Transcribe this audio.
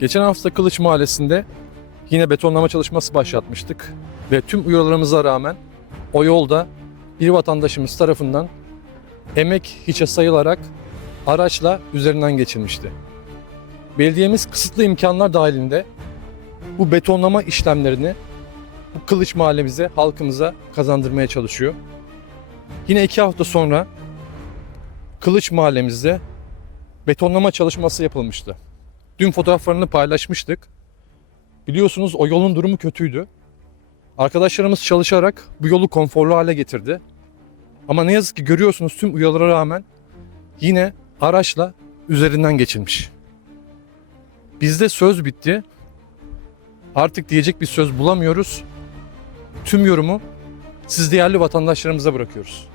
Geçen hafta Kılıç Mahallesi'nde yine betonlama çalışması başlatmıştık ve tüm uyarılarımıza rağmen o yolda bir vatandaşımız tarafından emek hiçe sayılarak araçla üzerinden geçilmişti. Belediyemiz kısıtlı imkanlar dahilinde bu betonlama işlemlerini bu Kılıç Mahallemize, halkımıza kazandırmaya çalışıyor. Yine 2 hafta sonra Kılıç Mahallemizde betonlama çalışması yapılmıştı. Dün fotoğraflarını paylaşmıştık. Biliyorsunuz o yolun durumu kötüydü. Arkadaşlarımız çalışarak bu yolu konforlu hale getirdi. Ama ne yazık ki görüyorsunuz tüm uyarılara rağmen yine araçla üzerinden geçilmiş. Bizde söz bitti. Artık diyecek bir söz bulamıyoruz. Tüm yorumu siz değerli vatandaşlarımıza bırakıyoruz.